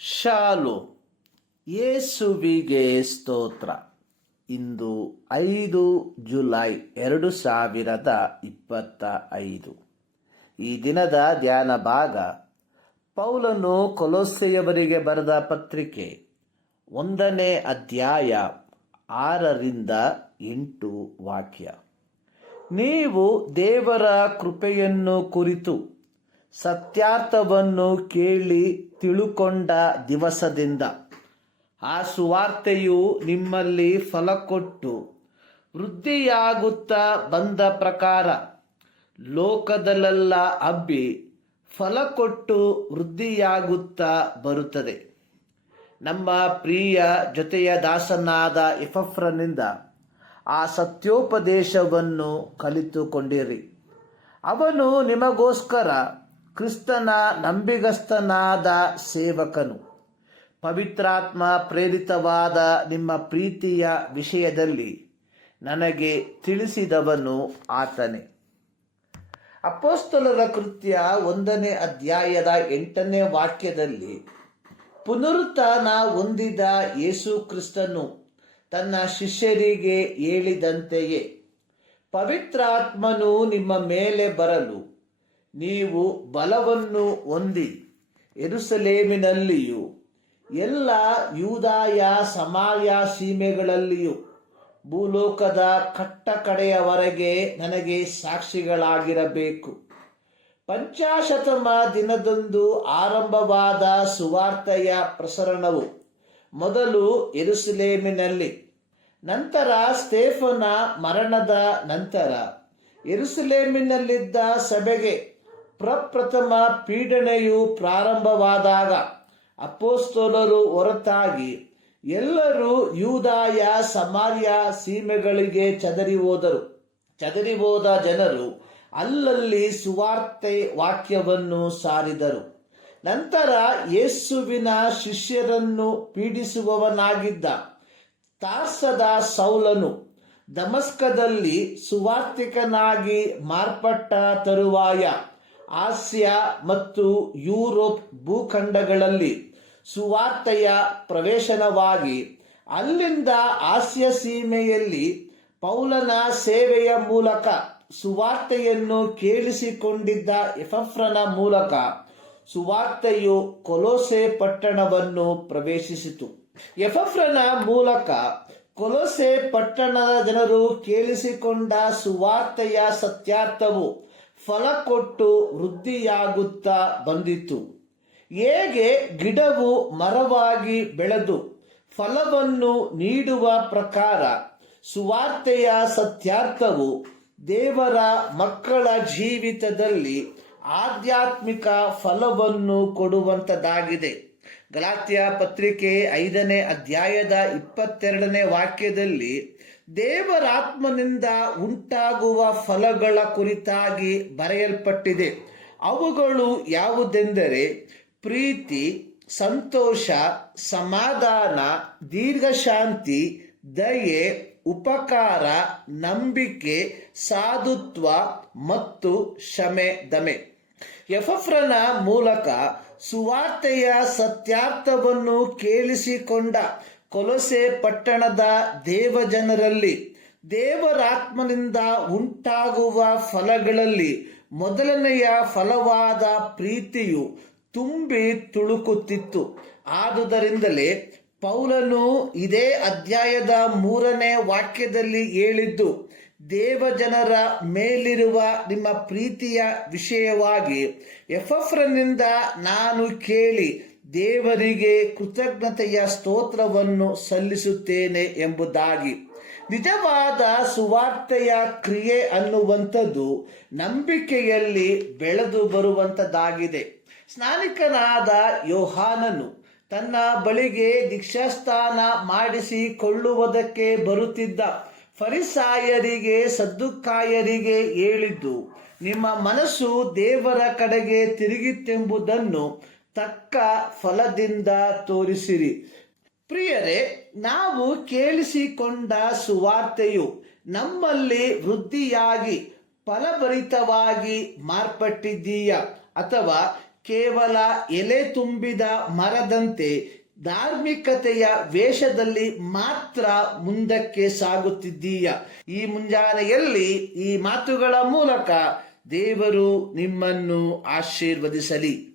ಶಾಲು ಯೇಸುವಿಗೆ ಸ್ತೋತ್ರ. ಇಂದು 5 ಜುಲೈ 2025. ಈ ದಿನದ ಧ್ಯಾನ ಭಾಗ ಪೌಲನು ಕೊಲೊಸ್ಸೆಯವರಿಗೆ ಬರೆದ ಪತ್ರಿಕೆ 1ನೇ ಅಧ್ಯಾಯ 6ರಿಂದ 8 ವಾಕ್ಯ. ನೀವು ದೇವರ ಕೃಪೆಯನ್ನು ಕುರಿತು ಸತ್ಯಾರ್ಥವನ್ನು ಕೇಳಿ ತಿಳುಕೊಂಡ ದಿವಸದಿಂದ ಆ ಸುವಾರ್ತೆಯು ನಿಮ್ಮಲ್ಲಿ ಫಲಕೊಟ್ಟು ವೃದ್ಧಿಯಾಗುತ್ತಾ ಬಂದ ಪ್ರಕಾರ ಲೋಕದಲ್ಲೆಲ್ಲ ಹಬ್ಬಿ ಫಲಕೊಟ್ಟು ವೃದ್ಧಿಯಾಗುತ್ತಾ ಬರುತ್ತದೆ. ನಮ್ಮ ಪ್ರಿಯ ಜೊತೆಯ ದಾಸನಾದ ಎಪಫ್ರನಿಂದ ಆ ಸತ್ಯೋಪದೇಶವನ್ನು ಕಲಿತುಕೊಂಡಿರಿ. ಅವನು ನಿಮಗೋಸ್ಕರ ಕ್ರಿಸ್ತನ ನಂಬಿಗಸ್ತನಾದ ಸೇವಕನು. ಪವಿತ್ರಾತ್ಮ ಪ್ರೇರಿತವಾದ ನಿಮ್ಮ ಪ್ರೀತಿಯ ವಿಷಯದಲ್ಲಿ ನನಗೆ ತಿಳಿಸಿದವನು ಆತನೇ. ಅಪೊಸ್ತಲರ ಕೃತ್ಯ 1ನೇ ಅಧ್ಯಾಯದ 8ನೇ ವಾಕ್ಯದಲ್ಲಿ ಪುನರುತ್ಥಾನ ಹೊಂದಿದ ಯೇಸು ಕ್ರಿಸ್ತನು ತನ್ನ ಶಿಷ್ಯರಿಗೆ ಹೇಳಿದಂತೆಯೇ ಪವಿತ್ರಾತ್ಮನು ನಿಮ್ಮ ಮೇಲೆ ಬರಲು ನೀವು ಬಲವನ್ನು ಹೊಂದಿ ಯೆರೂಸಲೇಮಿನಲ್ಲಿಯೂ ಎಲ್ಲ ಯೂದಾಯ ಸಮಾರ್ಯ ಸೀಮೆಗಳಲ್ಲಿಯೂ ಭೂಲೋಕದ ಕಟ್ಟಕಡೆಯವರೆಗೆ ನನಗೆ ಸಾಕ್ಷಿಗಳಾಗಿರಬೇಕು. 50ಮ ದಿನದಂದು ಆರಂಭವಾದ ಸುವಾರ್ತೆಯ ಪ್ರಸರಣವು ಮೊದಲು ಯೆರೂಸಲೇಮಿನಲ್ಲಿ, ನಂತರ ಸ್ತೆಫನ ಮರಣದ ನಂತರ ಯೆರೂಸಲೇಮಿನಲ್ಲಿದ್ದ ಸಭೆಗೆ ಪ್ರಪ್ರಥಮ ಪೀಡನೆಯು ಪ್ರಾರಂಭವಾದಾಗ ಅಪೊಸ್ತಲರು ಹೊರತಾಗಿ ಎಲ್ಲರೂ ಯೂದಾಯ ಸಮಾರ್ಯ ಸೀಮೆಗಳಿಗೆ ಚದರಿ ಹೋದ ಜನರು ಅಲ್ಲಲ್ಲಿ ಸುವಾರ್ತೆ ವಾಕ್ಯವನ್ನು ಸಾರಿದರು. ನಂತರ ಯೇಸುವಿನ ಶಿಷ್ಯರನ್ನು ಪೀಡಿಸುವವನಾಗಿದ್ದ ತಾರ್ಸದ ಸೌಲನು ದಮಸ್ಕದಲ್ಲಿ ಸುವಾರ್ತಿಕನಾಗಿ ಮಾರ್ಪಟ್ಟ ತರುವಾಯ ಆಸ್ಯ ಮತ್ತು ಯುರೋಪ್ ಭೂಖಂಡಗಳಲ್ಲಿ ಸುವಾರ್ತೆಯ ಪ್ರವೇಶನವಾಗಿ ಅಲ್ಲಿಂದ ಆಸ್ಯ ಸೀಮೆಯಲ್ಲಿ ಪೌಲನ ಸೇವೆಯ ಮೂಲಕ ಸುವಾರ್ತೆಯನ್ನು ಕೇಳಿಸಿಕೊಂಡಿದ್ದ ಎಪಫ್ರನ ಮೂಲಕ ಸುವಾರ್ತೆಯು ಕೊಲೊಸೆ ಪಟ್ಟಣವನ್ನು ಪ್ರವೇಶಿಸಿತು. ಎಪಫ್ರನ ಮೂಲಕ ಕೊಲೊಸೆ ಪಟ್ಟಣದ ಜನರು ಕೇಳಿಸಿಕೊಂಡ ಸುವಾರ್ತೆಯ ಸತ್ಯಾರ್ಥವು ಫಲಕೊಟ್ಟು ವೃದ್ಧಿಯಾಗುತ್ತಾ ಬಂದಿತು. ಹೇಗೆ ಗಿಡವು ಮರವಾಗಿ ಬೆಳೆದು ಫಲವನ್ನು ನೀಡುವ ಪ್ರಕಾರ ಸುವಾರ್ತೆಯ ಸತ್ಯಾರ್ಥವು ದೇವರ ಮಕ್ಕಳ ಜೀವಿತದಲ್ಲಿ ಆಧ್ಯಾತ್ಮಿಕ ಫಲವನ್ನು ಕೊಡುವಂಥದ್ದಾಗಿದೆ. ಗಲಾತ್ಯ ಪತ್ರಿಕೆ 5ನೇ ಅಧ್ಯಾಯದ 22ನೇ ವಾಕ್ಯದಲ್ಲಿ ದೇವರಾತ್ಮನಿಂದ ಉಂಟಾಗುವ ಫಲಗಳ ಕುರಿತಾಗಿ ಬರೆಯಲ್ಪಟ್ಟಿದೆ. ಅವುಗಳು ಯಾವುದೆಂದರೆ ಪ್ರೀತಿ, ಸಂತೋಷ, ಸಮಾಧಾನ, ದೀರ್ಘಶಾಂತಿ, ದಯೆ, ಉಪಕಾರ, ನಂಬಿಕೆ, ಸಾಧುತ್ವ ಮತ್ತು ಕ್ಷಮೆ ದಮೆ. ಎಪಫ್ರನ ಮೂಲಕ ಸುವಾರ್ತೆಯ ಸತ್ಯಾರ್ಥವನ್ನು ಕೇಳಿಸಿಕೊಂಡ ಕೊಲೊಸೆ ಪಟ್ಟಣದ ದೇವಜನರಲ್ಲಿ ದೇವರಾತ್ಮನಿಂದ ಉಂಟಾಗುವ ಫಲಗಳಲ್ಲಿ ಮೊದಲನೆಯ ಫಲವಾದ ಪ್ರೀತಿಯು ತುಂಬಿ ತುಳುಕುತ್ತಿತ್ತು. ಆದುದರಿಂದಲೇ ಪೌಲನು ಇದೇ ಅಧ್ಯಾಯದ 3ನೇ ವಾಕ್ಯದಲ್ಲಿ ಹೇಳಿದ್ದು, ದೇವಜನರ ಮೇಲಿರುವ ನಿಮ್ಮ ಪ್ರೀತಿಯ ವಿಷಯವಾಗಿ ಎಪಫ್ರನಿಂದ ನಾನು ಕೇಳಿ ದೇವರಿಗೆ ಕೃತಜ್ಞತೆಯ ಸ್ತೋತ್ರವನ್ನು ಸಲ್ಲಿಸುತ್ತೇನೆ ಎಂಬುದಾಗಿ. ನಿಜವಾದ ಸುವಾರ್ತೆಯ ಕ್ರಿಯೆ ಅನ್ನುವಂಥದ್ದು ನಂಬಿಕೆಯಲ್ಲಿ ಬೆಳೆದು ಬರುವಂಥದ್ದಾಗಿದೆ. ಸ್ನಾನಿಕನಾದ ಯೋಹಾನನು ತನ್ನ ಬಳಿಗೆ ದೀಕ್ಷಾಸ್ನಾನ ಮಾಡಿಸಿಕೊಳ್ಳುವುದಕ್ಕೆ ಬರುತ್ತಿದ್ದ ಫರಿಸಾಯರಿಗೆ ಸದ್ದುಕಾಯರಿಗೆ ಹೇಳಿದ್ದು, ನಿಮ್ಮ ಮನಸ್ಸು ದೇವರ ಕಡೆಗೆ ತಿರುಗಿತೆಂಬುದನ್ನು ತಕ್ಕ ಫಲದಿಂದ ತೋರಿಸಿರಿ. ಪ್ರಿಯರೇ, ನಾವು ಕೇಳಿಸಿಕೊಂಡ ಸುವಾರ್ತೆಯು ನಮ್ಮಲ್ಲಿ ವೃದ್ಧಿಯಾಗಿ ಫಲಭರಿತವಾಗಿ ಮಾರ್ಪಟ್ಟಿದ್ದೀಯಾ ಅಥವಾ ಕೇವಲ ಎಲೆ ತುಂಬಿದ ಮರದಂತೆ ಧಾರ್ಮಿಕತೆಯ ವೇಷದಲ್ಲಿ ಮಾತ್ರ ಮುಂದಕ್ಕೆ ಸಾಗುತ್ತಿದ್ದೀಯ. ಈ ಮುಂಜಾನೆಯಲ್ಲಿ ಈ ಮಾತುಗಳ ಮೂಲಕ ದೇವರು ನಿಮ್ಮನ್ನು ಆಶೀರ್ವದಿಸಲಿ.